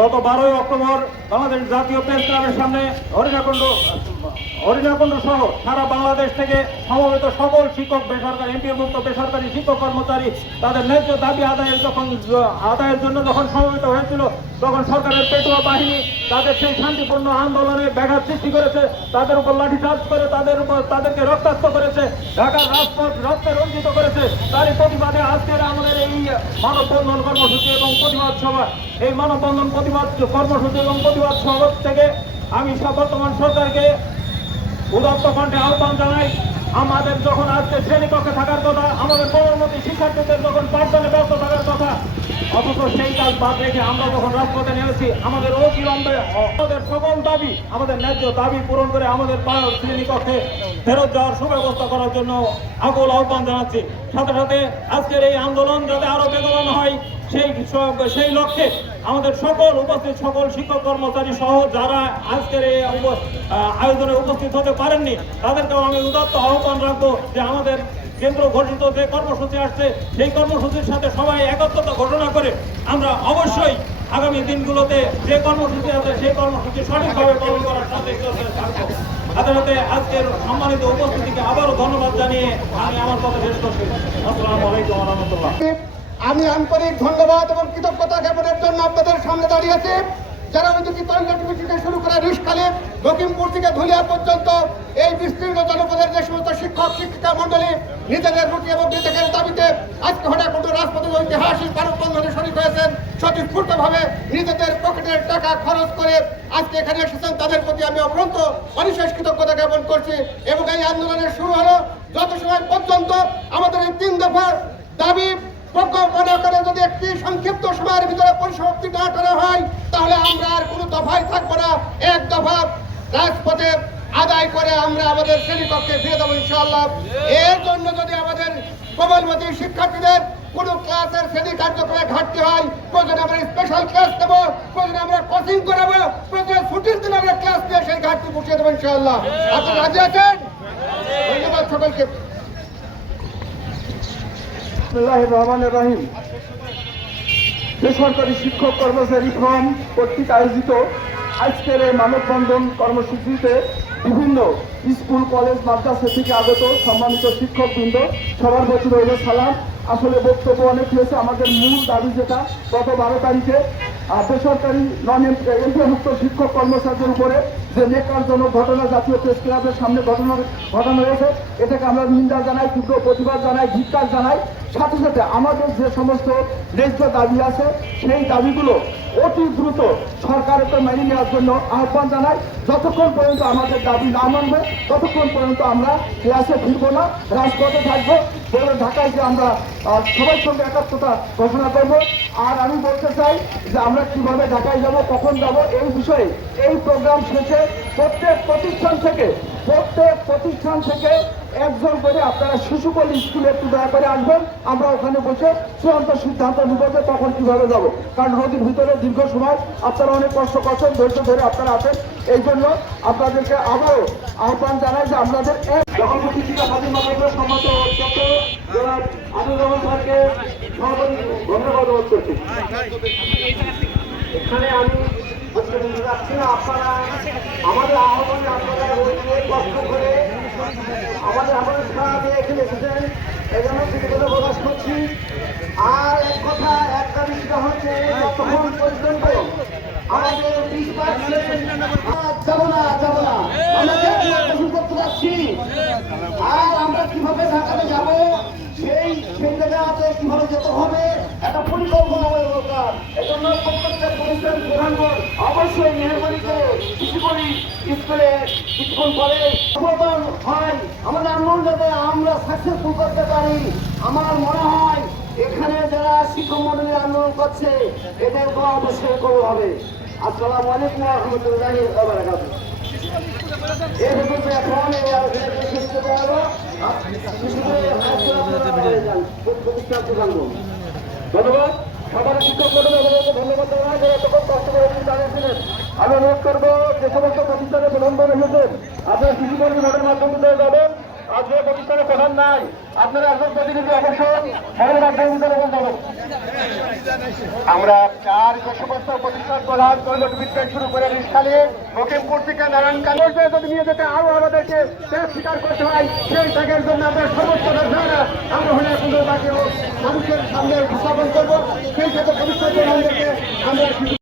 গত 12 অক্টোবর বাংলাদেশ জাতীয় প্রেস ক্লাবের সামনে হরিণাকুণ্ড সহ সারা বাংলাদেশ থেকে সমবেত সকল শিক্ষক বেসরকারি এমপিওভুক্ত বেসরকারি শিক্ষক কর্মচারী তাদের ন্যায্য দাবি আদায়ের জন্য যখন সমবেত হয়েছিল, তখন সরকারের পেটুয়া বাহিনী তাদের সেই শান্তিপূর্ণ আন্দোলনে ব্যাঘাত সৃষ্টি করেছে, তাদের উপর লাঠিচার্জ করে তাদেরকে রক্তাক্ত করেছে, ঢাকার রাজপথ রক্তে রঞ্জিত করেছে। তারই প্রতিবাদে আজকের আমাদের এই মানববন্ধন কর্মসূচি এবং প্রতিবাদ সভা, এই মানববন্ধন প্রতিবাদ কর্মসূচি এবং প্রতিবাদ সভা থেকে আমি বর্তমান সরকারকে উদাত্ত কণ্ঠে আহ্বান জানাই। আমাদের যখন আজকে শ্রেণীকক্ষে থাকার কথা, আমাদের পরবর্তী শিক্ষার্থীদের যখন পাঠদানে ব্যস্ত থাকার কথা, অথচ সেই কাজ বাদ রেখে আমরা যখন রাজপথে নেমেছি, আমাদের অবিলম্বে আমাদের সকল দাবি, আমাদের ন্যায্য দাবি পূরণ করে আমাদের শ্রেণীকক্ষে ফেরত যাওয়ার সুব্যবস্থা করার জন্য আকুল আহ্বান জানাচ্ছি। সাথে সাথে আজকের এই আন্দোলন যাতে আরো বেগবান হয় সেই লক্ষ্যে আমাদের উপস্থিত সকল শিক্ষক কর্মচারী সহ যারা আজকের এই আয়োজনে উপস্থিত হতে পারেননি, তাদেরকেও আমি উদাত্ত আহ্বান রাখবো যে আমাদের কেন্দ্র ঘোষিত যে কর্মসূচি আসছে, সেই কর্মসূচির সাথে সবাই একত্রতা ঘোষণা করে আমরা অবশ্যই আগামী দিনগুলোতে যে কর্মসূচি আছে সেই কর্মসূচি সঠিকভাবে পালন করার সাথে সাথে আজকের সম্মানিত উপস্থিতিকে আবারও ধন্যবাদ জানিয়ে আমি আমার কথা শেষ করছি। আসসালামু আলাইকুম ওয়া রাহমাতুল্লাহ। আমি আন্তরিক ধন্যবাদ এবং কৃতজ্ঞতা জ্ঞাপনের জন্য আপনাদের সামনে দাঁড়িয়েছি। যারা ওইদিকে তরঙ্গা টিভি থেকে শুরু করে রিশখালী, লখিমপুর থেকে ধুলিয়া পর্যন্ত এই বিস্তীর্ণ জনপদের যে সমস্ত শিক্ষক শিক্ষিকা মন্ডলী নিজেদের রুটি এবং নিজেদের দাবিতে আজকে হরিণাকুণ্ড রাজপথে ঐতিহাসিক মানববন্ধনে শরীক হয়েছেন, স্বতঃস্ফূর্তভাবে নিজেদের পকেটের টাকা খরচ করে আজকে এখানে এসেছেন, তাদের প্রতি আমি অফুরন্ত অবিশেষ কৃতজ্ঞতা জ্ঞাপন করছি। এবং এই আন্দোলনের শুরু হলো যত সময় পর্যন্ত আমাদের এই 3 দফা দাবি মনে করে যদি একটি সংক্ষিপ্ত সময়ের ভিতরে পরিসমাপ্তি না করা হয়, তাহলে আমরা আর কোনো দফায় থাকবো না। এক দফা রাজপথে আদায় করে আমরা আমাদের শ্রেণীকক্ষে ফিরে যাবো ইনশাআল্লাহ। এর জন্য যদি আমাদের কোমলমতি শিক্ষার্থীদের কোনো ক্লাসের শ্রেণী কার্যক্রমে ঘাটতি হয়, প্রয়োজনে আমরা স্পেশাল ক্লাস দেবো, প্রয়োজনে আমরা কোচিং করাবো, প্রয়োজনে ছুটির দিন আমরা ক্লাস দিয়ে সেই ঘাটতি পুষিয়ে দেবো ইনশাআল্লাহ। আপনি রাজি আছেন? ধন্যবাদ সকলকে। বিসমিল্লাহির রহমানির রহিম। বেসরকারি শিক্ষক কর্মচারী ফ্রম কর্তৃক আয়োজিত আজকের এই মানববন্ধন কর্মসূচিতে বিভিন্ন স্কুল কলেজ মাদ্রাসা থেকে আগত সম্মানিত শিক্ষকবৃন্দ সবার প্রতি রইল সালাম। আসলে বক্তব্য অনেক হয়েছে। আমাদের মূল দাবি যেটা গত 12 তারিখে বেসরকারি নন এমপিওভুক্ত শিক্ষক কর্মচারীদের উপরে যে নেকারজনক ঘটনা জাতীয় প্রেস ক্লাবের সামনে ঘটানো হয়েছে, এটাকে আমরা নিন্দা জানাই, তীব্র প্রতিবাদ জানাই, ধিক্কার জানাই। সাথে সাথে আমাদের যে সমস্ত ন্যায্য দাবি আছে সেই দাবিগুলো অতি দ্রুত সরকারের তো মেনে নেওয়ার জন্য আহ্বান জানাই। যতক্ষণ পর্যন্ত আমাদের দাবি না মানবে ততক্ষণ পর্যন্ত আমরা ক্লাসে ফিরবো না, রাজপথে থাকবো। বলে ঢাকায় যে আমরা সবার সঙ্গে একাত্মতা ঘোষণা করব। আর আমি বলতে চাই যে আমরা কিভাবে ঢাকায় যাব, কখন যাব, এই বিষয়ে এই প্রোগ্রাম শেষে প্রত্যেক প্রতিষ্ঠান থেকে একজন করে আপনারা শিশুকল স্কুলে একটু দয়া করে আসবেন। আমরা ওখানে বসে চূড়ান্ত সিদ্ধান্ত নিব যে তখন কিভাবে যাব। কারণ নদীর ভিতরে দীর্ঘ সময় আপনারা অনেক কষ্ট করছেন, ধৈর্য ধরে আপনারা আছেন। এই জন্য আপনাদেরকে আবারও আহ্বান জানাই যে আপনাদের যখন ধন্যবাদ করছি। এখানে আমি যাচ্ছি না, আপনারা আমাদের আহ্বানে আপনারা কষ্ট করে আমাদের সারা দিয়ে এখানে এসেছেন, এই জন্য কৃতজ্ঞতা প্রকাশ করছি। আর এক কথা, একটা বিষয় হচ্ছে তখন পর্যন্ত আমাদের 20% যাবো না আমরা করতে যাচ্ছি। আর আমরা কিভাবে ঢাকাতে যাবো সেই জায়গাতে কিভাবে যেতে হবে একটা পরিকল্পনা হয়ে দরকার। এই জন্য প্রত্যেকটা প্রতিষ্ঠান প্রধানগণ অবশ্যই মেহরবানি করে স্কুল কলেজ সফলতা হয়, আমাদের আন্দোলন যাতে আমরা সাকসেসফুল করতে পারি। আমার মনে হয় এখানে যারা শিক্ষক মন্ডলী আন্দোলন করছে এদেরকেও অবশ্যই করতে হবে। আসসালামু আলাইকুম ওয়া রাহমাতুল্লাহি ওয়া বারাকাতুহু। ধন্যবাদ সবার শিক্ষক ধন্যবাদ জানাই যারা তখন কষ্ট করে দাঁড়িয়েছিলেন। আমি অনুরোধ করবো যে সমস্ত প্রতিষ্ঠানে বিলম্বন এসেছেন আপনারা শিশু কর্মী ভোটের মাধ্যমে যাবেন। আজকে প্রতিষ্ঠানের প্রধান নাই, আপনারা একজন প্রতিনিধি অবশ্যই সংবাদ বলুন। আমরা 4 যে সমস্ত প্রতিষ্ঠান প্রধান টয়লেট বিদ্যায় শুরু করে রিসখালী, লখিমপুর থেকে নারায়ণকালী যদি নিয়ে যেতে আরো আমাদেরকে ত্যাগ স্বীকার করতে হয়, সেই ত্যাগের জন্য আমরা সর্বোচ্চ আমরা হলে এখন মানুষের সামনে উপস্থাপন করবো। সেই সাথে ভবিষ্যৎ আমরা